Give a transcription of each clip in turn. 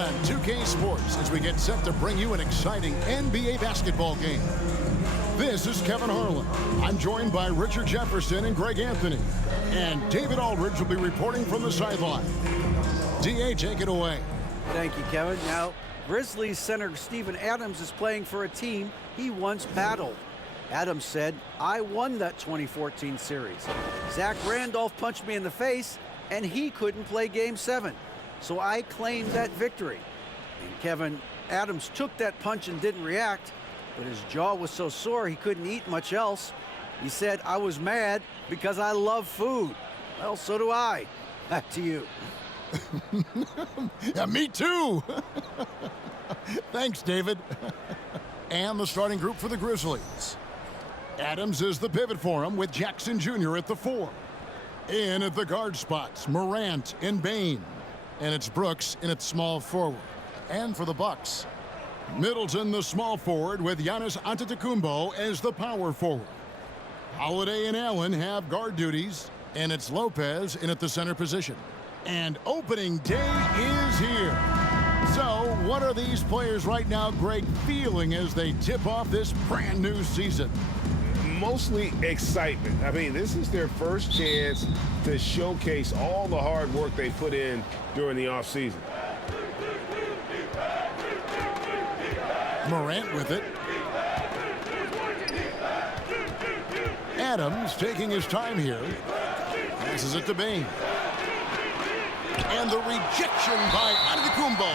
on 2K Sports as we get set to bring you an exciting NBA basketball game. This is Kevin Harlan. I'm joined by Richard Jefferson and Greg Anthony. And David Aldridge will be reporting from the sideline. D.A., take it away. Thank you, Kevin. Now, Grizzlies center Steven Adams is playing for a team he once battled. Adams said, "I won that 2014 series. Zach Randolph punched me in the face, and he couldn't play Game 7. So I claimed that victory." And Kevin, Adams took that punch and didn't react, but his jaw was so sore he couldn't eat much else. He said, "I was mad because I love food." Well, so do I. Back to you. Yeah, me too. Thanks, David. And the starting group for the Grizzlies. Adams is the pivot for him with Jackson Jr. at the 4. In at the guard spots, Morant and Bane. And it's Brooks in at small forward. And for the Bucks, Middleton the small forward with Giannis Antetokounmpo as the power forward. Holiday and Allen have guard duties, and it's Lopez in at the center position. And opening day is here. So what are these players right now, Greg, feeling as they tip off this brand new season? Mostly excitement. I mean, this is their first chance to showcase all the hard work they put in during the offseason. Morant with it. Adams taking his time here. Passes it to Bane. And the rejection by Antetokounmpo.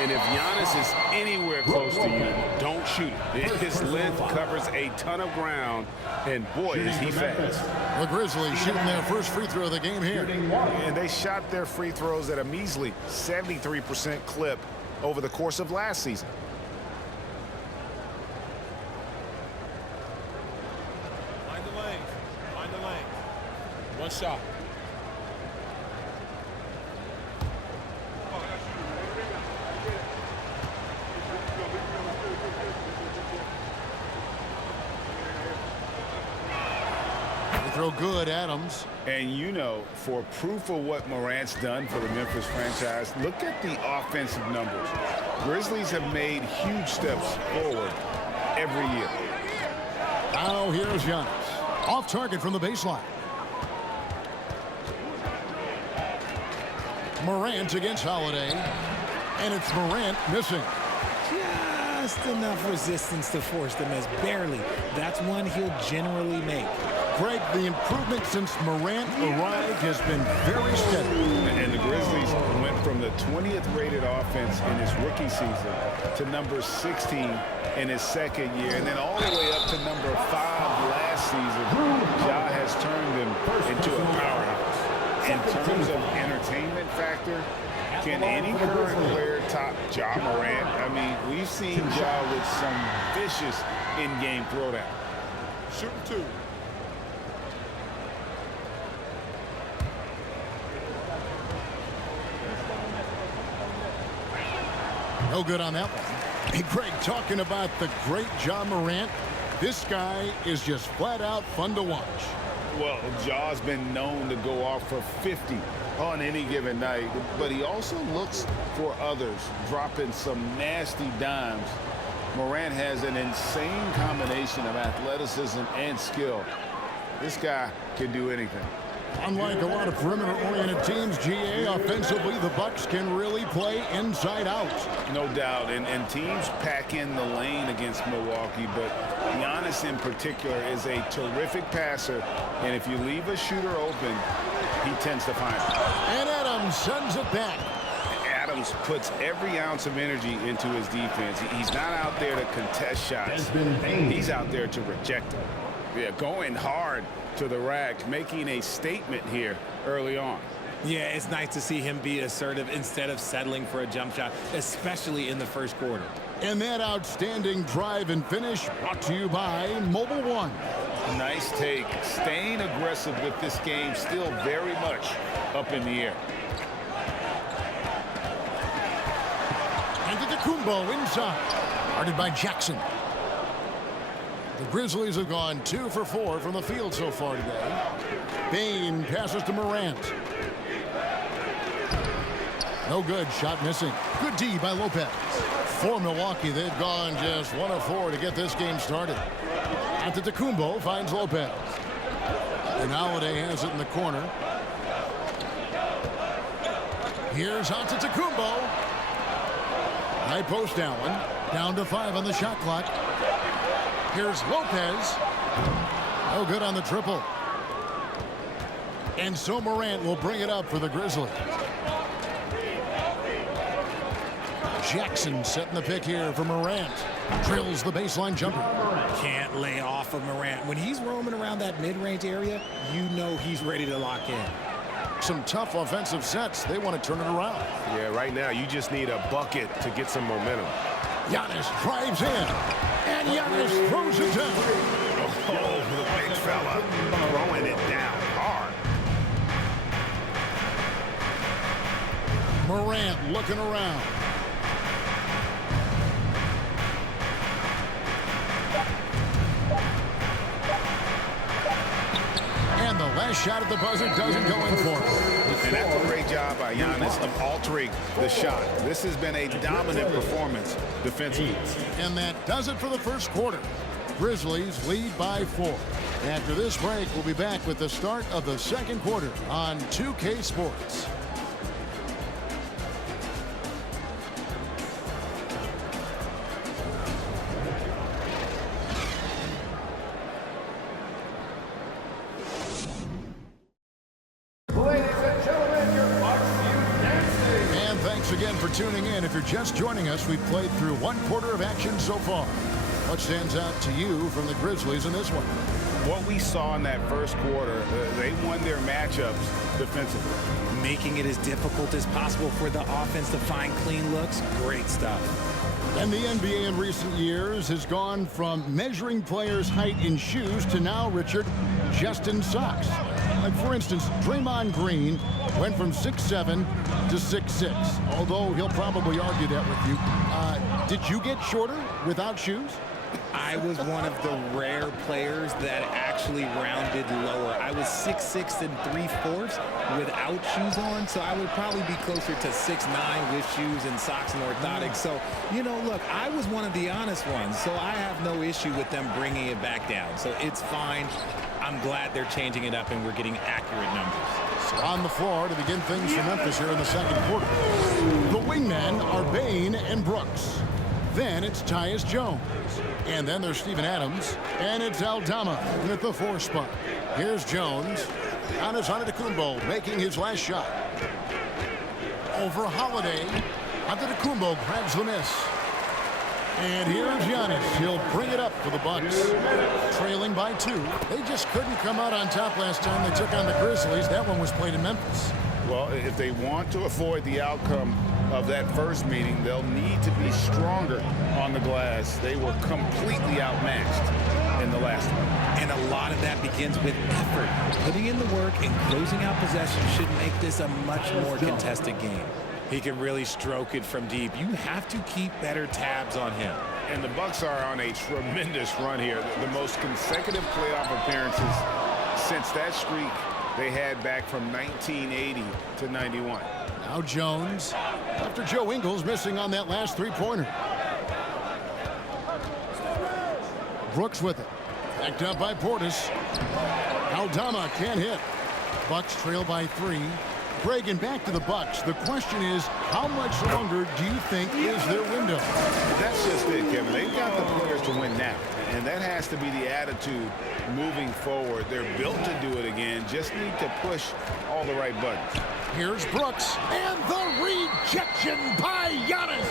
And if Giannis is anywhere close to you, don't shoot it. His length covers a ton of ground, and boy, is he fast. The Grizzlies shooting their first free throw of the game here. And they shot their free throws at a measly 73% clip over the course of last season. Find the lane. Find the lane. One shot. Throw good, Adams. And you know, for proof of what Morant's done for the Memphis franchise, look at the offensive numbers. Grizzlies have made huge steps forward every year. Now here's Giannis. Off target from the baseline. Morant against Holiday. And it's Morant missing. Just enough resistance to force the miss. Barely. That's one he'll generally make. Greg, the improvement since Morant arrived has been very steady. And the Grizzlies went from the 20th rated offense in his rookie season to number 16 in his second year, and then all the way up to number 5 last season. Ja has turned them into a powerhouse. In terms of entertainment factor, can any current player top Ja Morant? I mean, we've seen Ja with some vicious in-game throwdown. Shooting 2. No good on that one. Hey, Greg, talking about the great Ja Morant, this guy is just flat out fun to watch. Well, Ja's been known to go off for 50 on any given night, but he also looks for others, dropping some nasty dimes. Morant has an insane combination of athleticism and skill. This guy can do anything. Unlike a lot of perimeter-oriented teams, GA, offensively, the Bucks can really play inside out. No doubt, and teams pack in the lane against Milwaukee, but Giannis in particular is a terrific passer, and if you leave a shooter open, he tends to find it. And Adams sends it back. Adams puts every ounce of energy into his defense. He's not out there to contest shots. He's out there to reject them. Yeah, going hard to the rack, making a statement here early on. Yeah, it's nice to see him be assertive instead of settling for a jump shot, especially in the first quarter. And that outstanding drive and finish brought to you by Mobile One. Nice take. Staying aggressive with this game, still very much up in the air. Antetokounmpo inside. Guarded by Jackson. The Grizzlies have gone 2 for 4 from the field so far today. Bane passes to Morant. No good. Shot missing. Good D by Lopez. For Milwaukee, they've gone just 1 of 4 to get this game started. Antetokounmpo finds Lopez. And Holiday has it in the corner. Here's Antetokounmpo. High post Allen. Down to 5 on the shot clock. Here's Lopez. No good on the triple. And so Morant will bring it up for the Grizzlies. Jackson setting the pick here for Morant. Drills the baseline jumper. Can't lay off of Morant. When he's roaming around that mid-range area, you know he's ready to lock in. Some tough offensive sets. They want to turn it around. Yeah, right now you just need a bucket to get some momentum. Giannis drives in. And Giannis throws it down. Oh, the big fella throwing it down hard. Morant looking around. And the last shot at the buzzer doesn't go in for him. And that's a great job by Giannis of altering the shot. This has been a dominant performance defensively. And that does it for the first quarter. Grizzlies lead by 4. After this break, we'll be back with the start of the second quarter on 2K Sports. Again for tuning in. If you're just joining us, we've played through 1 quarter of action so far. What stands out to you from the Grizzlies in this one? What we saw in that first quarter, they won their matchups defensively. Making it as difficult as possible for the offense to find clean looks. Great stuff. And the NBA in recent years has gone from measuring players' height in shoes to now, Richard, just in socks. Like, for instance, Draymond Green went from 6'7" to 6'6", although he'll probably argue that with you. Did you get shorter without shoes? I was one of the rare players that actually rounded lower. I was 6'6" and 3/4 without shoes on, so I would probably be closer to 6'9" with shoes and socks and orthotics. So, you know, look, I was one of the honest ones, so I have no issue with them bringing it back down. So it's fine. I'm glad they're changing it up and we're getting accurate numbers. So on the floor to begin things for Memphis here in the second quarter. The wingmen are Bane and Brooks. Then it's Tyus Jones. And then there's Steven Adams. And it's Aldama at the 4 spot. Here's Jones. Giannis Antetokounmpo making his last shot. Over Holiday. Antetokounmpo grabs the miss. And here's Giannis. He'll bring it up for the Bucks. Trailing by 2. They just couldn't come out on top last time they took on the Grizzlies. That one was played in Memphis. Well, if they want to avoid the outcome of that first meeting, they'll need to be stronger on the glass. They were completely outmatched in the last one. And a lot of that begins with effort. Putting in the work and closing out possession should make this a much more contested game. He can really stroke it from deep. You have to keep better tabs on him. And the Bucks are on a tremendous run here. The most consecutive playoff appearances since that streak they had back from 1980 to 91. Now Jones, after Joe Ingles missing on that last 3-pointer. Brooks with it. Backed up by Portis. Aldama can't hit. Bucks trail by 3. Reagan back to the Bucks. The question is, how much longer do you think is their window? That's just it, Kevin. They've got the players to win now, and that has to be the attitude moving forward. They're built to do it again. Just need to push all the right buttons. Here's Brooks, and the rejection by Giannis.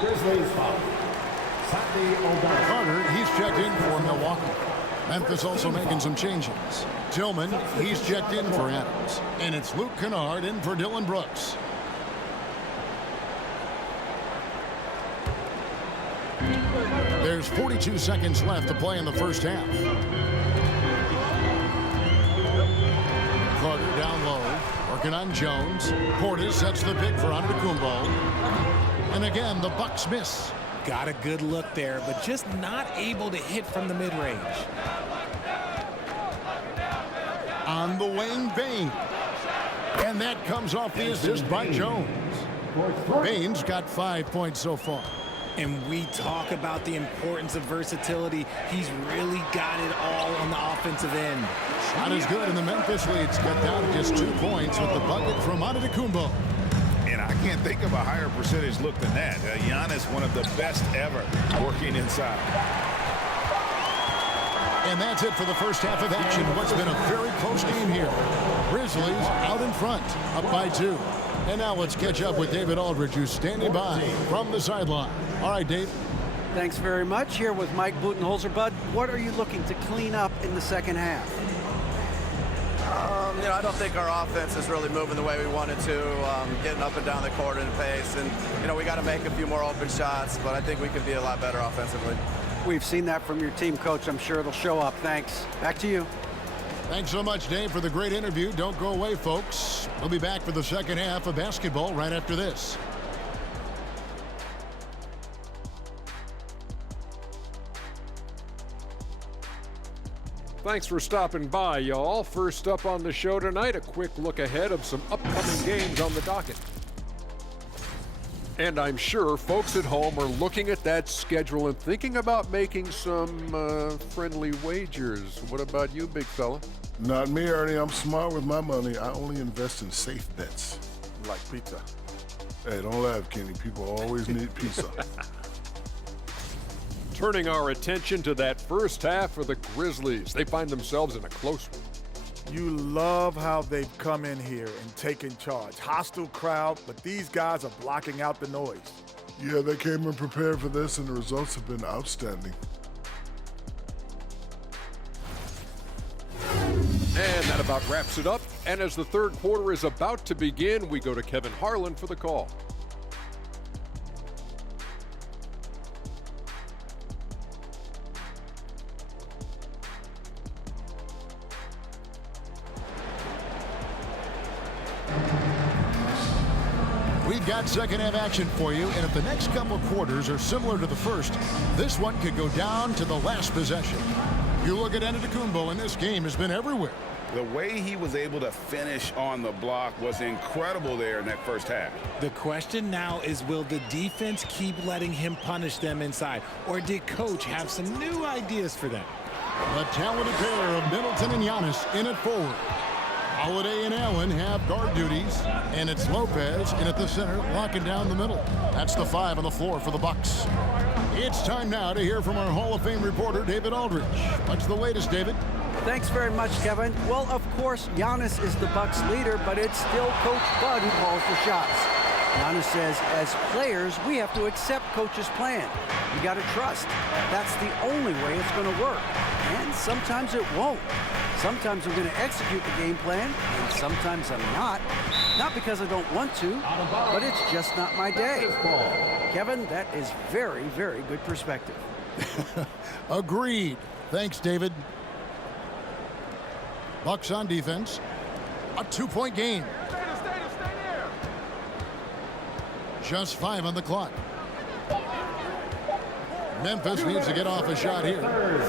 Grizzlies foul. Carter, he's checked in for Milwaukee. Memphis also making some changes. Tillman, he's checked in for Adams. And it's Luke Kennard in for Dylan Brooks. There's 42 seconds left to play in the first half. Carter down low, working on Jones. Portis sets the pick for Antetokounmpo. And again, the Bucks miss. Got a good look there, but just not able to hit from the mid-range. on the wing, Bain. And that comes off the assist by Jones. Bain's got 5 points so far. And we talk about the importance of versatility. He's really got it all on the offensive end. Shot is good, and the Memphis lead's cut down to just 2 points with the bucket from Antetokounmpo. And I can't think of a higher percentage look than that. Giannis, one of the best ever working inside. And that's it for the first half of action. What's been a very close game here. Grizzlies out in front, up by 2. And now let's catch up with David Aldridge, who's standing by from the sideline. All right, Dave. Thanks very much. Here with Mike Budenholzer. Bud, what are you looking to clean up in the second half? I don't think our offense is really moving the way we wanted to, getting up and down the court in the pace. And, we got to make a few more open shots, but I think we could be a lot better offensively. We've seen that from your team, Coach. I'm sure it'll show up. Thanks. Back to you. Thanks so much, Dave, for the great interview. Don't go away, folks. We'll be back for the second half of basketball right after this. Thanks for stopping by, y'all. First up on the show tonight, a quick look ahead of some upcoming games on the docket. And I'm sure folks at home are looking at that schedule and thinking about making some friendly wagers. What about you, big fella? Not me, Ernie. I'm smart with my money. I only invest in safe bets. Like pizza. Hey, don't laugh, Kenny. People always need pizza. Turning our attention to that first half for the Grizzlies. They find themselves in a close one. You love how they've come in here and taken charge. Hostile crowd, but these guys are blocking out the noise. Yeah, they came in prepared for this, and the results have been outstanding. And that about wraps it up. And as the third quarter is about to begin, we go to Kevin Harlan for the call. We've got second half action for you, and if the next couple of quarters are similar to the first, this one could go down to the last possession. You look at Antetokounmpo, and this game has been everywhere. The way he was able to finish on the block was incredible there in that first half. The question now is, will the defense keep letting him punish them inside? Or did Coach have some new ideas for them? The talented pair of Middleton and Giannis in at forward. Holiday and Allen have guard duties, and it's Lopez in at the center, locking down the middle. That's the 5 on the floor for the Bucks. It's time now to hear from our Hall of Fame reporter, David Aldridge. What's the latest, David? Thanks very much, Kevin. Well, of course, Giannis is the Bucks leader, but it's still Coach Bud who calls the shots. Giannis says, as players, we have to accept Coach's plan. You got to trust. That's the only way it's going to work. And sometimes it won't. Sometimes I'm going to execute the game plan, and sometimes I'm not. Not because I don't want to, but it's just not my day. Kevin, that is very, very good perspective. Agreed. Thanks, David. Bucks on defense. A 2-point game. Just 5 on the clock. Memphis needs to get off a shot here.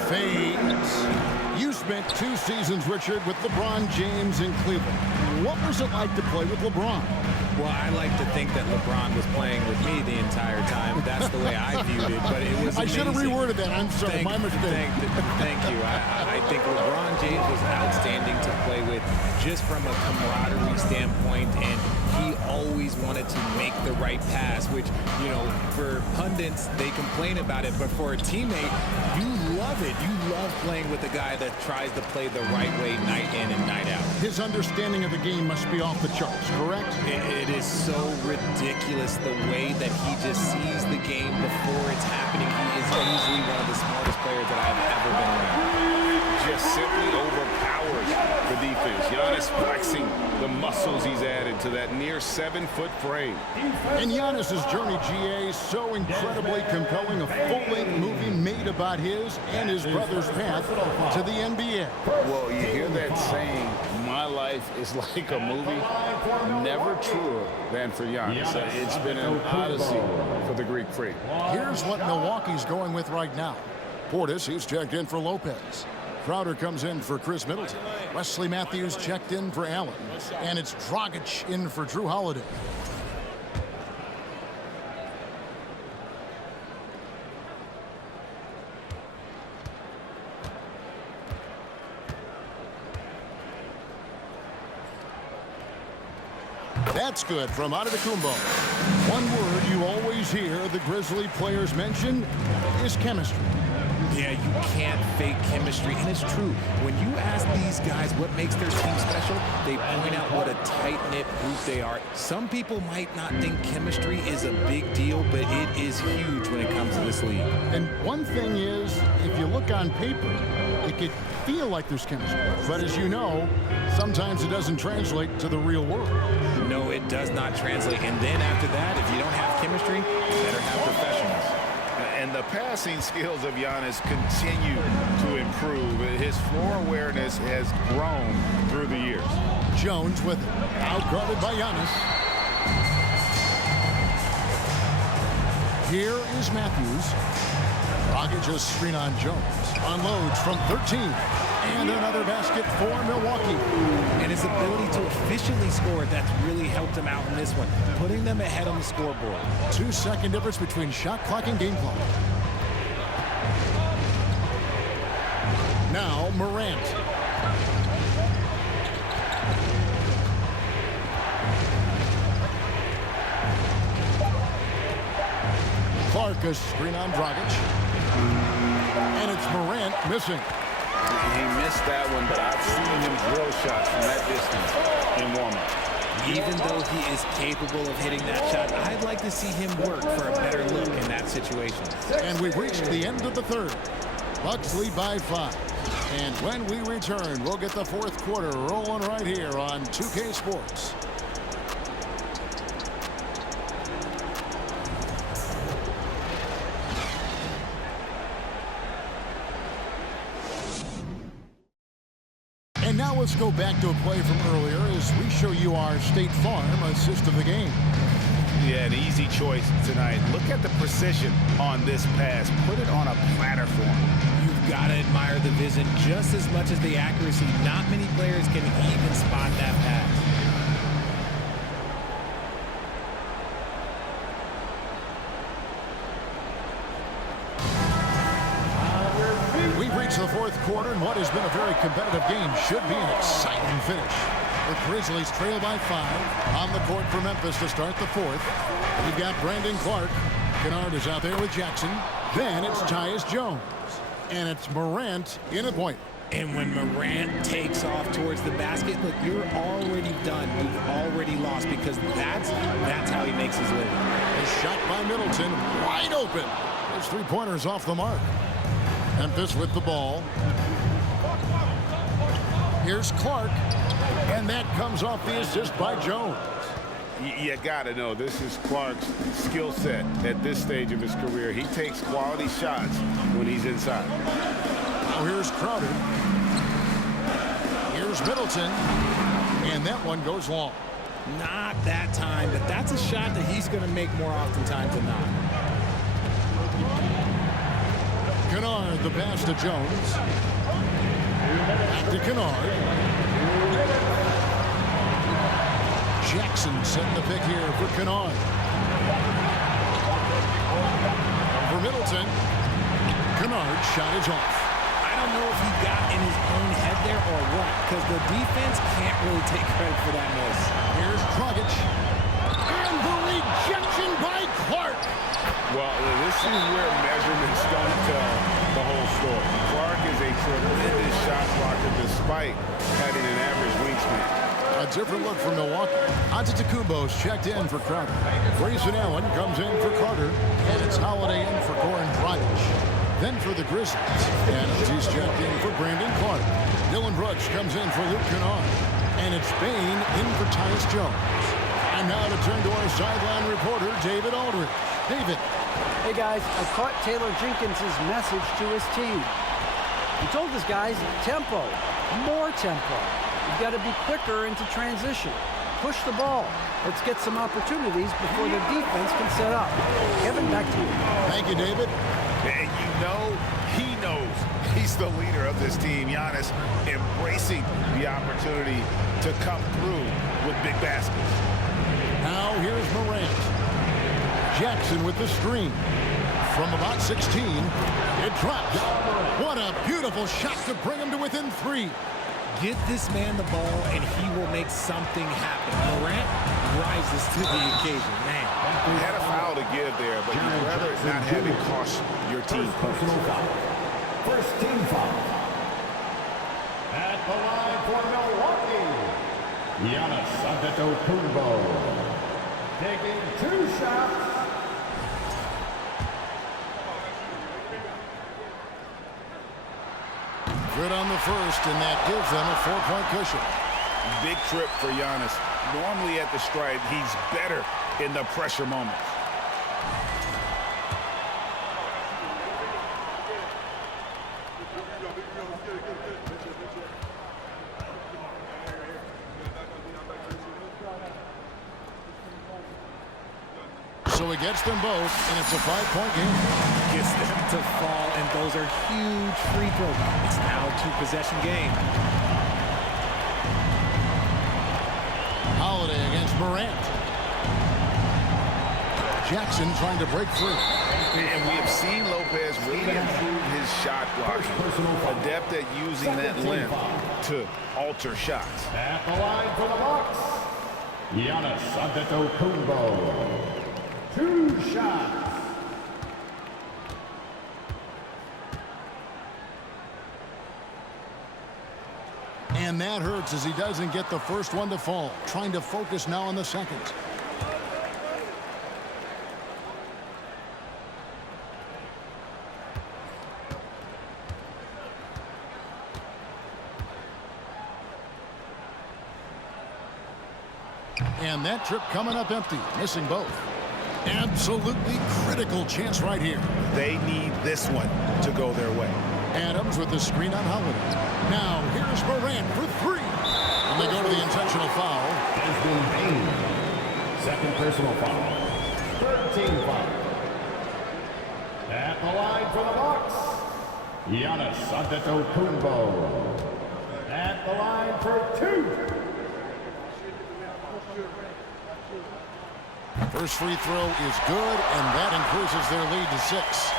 Fades. You spent 2 seasons, Richard, with LeBron James in Cleveland. What was it like to play with LeBron? Well, I like to think that LeBron was playing with me the entire time. That's the way I viewed it, but it was I should have amazing. reworded that. I'm sorry, my mistake. Thank you. I think LeBron James was outstanding to play with just from a camaraderie standpoint, and he always wanted to make the right pass, which, for pundits, they complain about it, but for a teammate, you love it. You love playing with a guy that tries to play the right way night in and night out. His understanding of the game must be off the charts, correct? It is so ridiculous the way that he just sees the game before it's happening. He is easily one of the smartest players that I've ever been around. Just simply overpowers the defense. Giannis flexing the muscles he's added to that near 7-foot frame. And Giannis's journey, GA, so incredibly compelling. A full-length movie made about his and his brother's path to the NBA. Well, you hear that saying, my life is like a movie. Never truer than for Giannis. It's been an odyssey for the Greek freak. Here's what Milwaukee's going with right now. Portis, he's checked in for Lopez. Crowder comes in for Chris Middleton. Wesley Matthews checked in for Allen. And it's Dragic in for Drew Holiday. That's good from Antetokounmpo. One word you always hear the Grizzly players mention is chemistry. Yeah, you can't fake chemistry, and it's true. When you ask these guys what makes their team special, they point out what a tight-knit group they are. Some people might not think chemistry is a big deal, but it is huge when it comes to this league. And one thing is, if you look on paper, it could feel like there's chemistry. But as you know, sometimes it doesn't translate to the real world. No, it does not translate. And then after that, if you don't have chemistry, you better have professionals. And the passing skills of Giannis continue to improve. His floor awareness has grown through the years. Jones with it. Outguarded by Giannis. Here is Matthews. Dragic just screen on Jones. Unloads from 13. And another basket for Milwaukee. And his ability to efficiently score, that's really helped him out in this one, putting them ahead on the scoreboard. 2-second difference between shot clock and game clock. Now Morant. Clark a screen on Dragic. And it's Morant missing. He missed that one, but I've seen him drill shots from that distance in warm-up. Even though he is capable of hitting that shot, I'd like to see him work for a better look in that situation. And we've reached the end of the third. Bucks lead by 5. And when we return, we'll get the fourth quarter rolling right here on 2K Sports. And now let's go back to a play from earlier as we show you our State Farm assist of the game. Yeah, an easy choice tonight. Look at the precision on this pass. Put it on a platter for him. You've got to admire the vision just as much as the accuracy. Not many players can even spot that pass. We've reached the fourth quarter, and what has been a very competitive game should be an exciting finish. The Grizzlies trail by 5 on the court for Memphis to start the fourth. We've got Brandon Clark. Kennard is out there with Jackson. Then it's Tyus Jones. And it's Morant in a point. And when Morant takes off towards the basket, look, you're already done. You've already lost because that's how he makes his living. A shot by Middleton, wide open. His three-pointer's off the mark. Memphis with the ball. Here's Clark. And that comes off the assist by Jones. You got to know this is Clark's skill set at this stage of his career. He takes quality shots when he's inside. Now here's Crowder. Here's Middleton. And that one goes long. Not that time, but that's a shot that he's going to make more oftentimes than not. Kennard, the pass to Jones. Back to Kennard. Jackson setting the pick here for Kennard. For Middleton. Kennard shot is off. I don't know if he got in his own head there or what, because the defense can't really take credit for that miss. Here's Dragic. And the rejection by Clark. Well, this is where measurements don't tell the whole story. Clark is a tremendous shot blocker despite having an average wingspan. A different look for Milwaukee. Antetokounmpo's checked in for Crowder. Grayson Allen comes in for Carter. And it's Holiday in for Goran Dragic. Then for the Grizzlies. And he's checked in for Brandon Clark. Dylan Brooks comes in for Luke Kennard. And it's Bain in for Tyus Jones. And now to turn to our sideline reporter, David Aldridge. David. Hey guys, I caught Taylor Jenkins' message to his team. He told his guys, tempo, more tempo. You've got to be quicker into transition. Push the ball. Let's get some opportunities before the defense can set up. Kevin, back to you. Thank you, David. And you know he knows He's the leader of this team. Giannis embracing the opportunity to come through with big baskets. Now here's Morant. Jackson with the screen. From about 16, it drops. What a beautiful shot to bring him to within 3. Get this man the ball, and he will make something happen. Morant rises to the occasion. Man. You had a foul to give there, but you'd rather not have it cost your team points. First team foul. At the line for Milwaukee, Giannis Antetokounmpo. Taking 2 shots. Good on the first, and that gives them a 4-point cushion. Big trip for Giannis. Normally at the stripe, he's better in the pressure moments. So he gets them both, and it's a 5-point game. Gets them to fall, and those are huge free throws. It's now a 2-possession game. Holiday against Morant. Jackson trying to break free. And we have seen Lopez really improve his shot blocking. Adept at using that length to alter shots. At the line for the Bucks, Giannis Antetokounmpo. 2 shots. And that hurts as he doesn't get the first one to fall. Trying to focus now on the second. And that trip coming up empty, missing both. Absolutely critical chance right here. They need this one to go their way. Adams with the screen on Holiday. Now here's Morant for 3. And they go to the intentional foul. Desmond Bain. Second personal foul. 13 foul. At the line for the Bucks, Giannis Antetokounmpo. At the line for 2. First free throw is good, and that increases their lead to 6.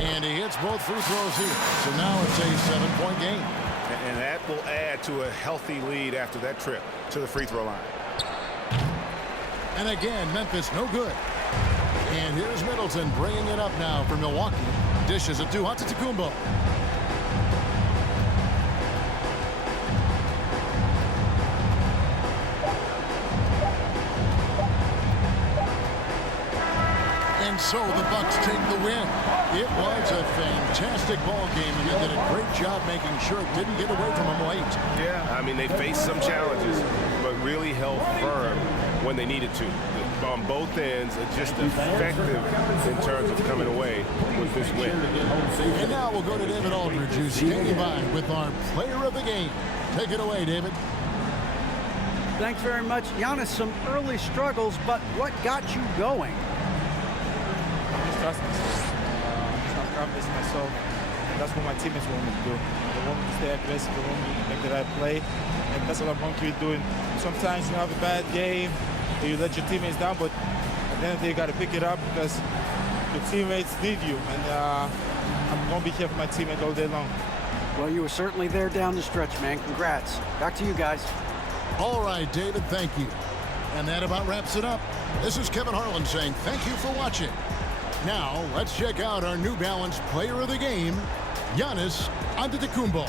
And he hits both free throws here. So now it's a 7-point game. And that will add to a healthy lead after that trip to the free throw line. And again, Memphis no good. And here's Middleton bringing it up now for Milwaukee. Dishes it to Antetokounmpo. And so the Bucks take the win. It was a fantastic ball game, and they did a great job making sure it didn't get away from them late. Yeah, I mean, they faced some challenges, but really held firm when they needed to. On both ends, just effective in terms of coming away with this win. And now we'll go to David Aldridge, who's standing by with our player of the game. Take it away, David. Thanks very much. Giannis, some early struggles, but what got you going? Trust myself. Stop confidence in myself. That's what my teammates want me to do. They want me to stay aggressive. They want me to make the right play. And that's what I'm going to be doing. Sometimes you have a bad game, you let your teammates down, but at the end of the day, you got to pick it up because your teammates need you. And I'm going to be here for my teammates all day long. Well, you were certainly there down the stretch, man. Congrats. Back to you guys. All right, David, thank you. And that about wraps it up. This is Kevin Harlan saying thank you for watching. Now, let's check out our New Balance player of the game, Giannis Antetokounmpo.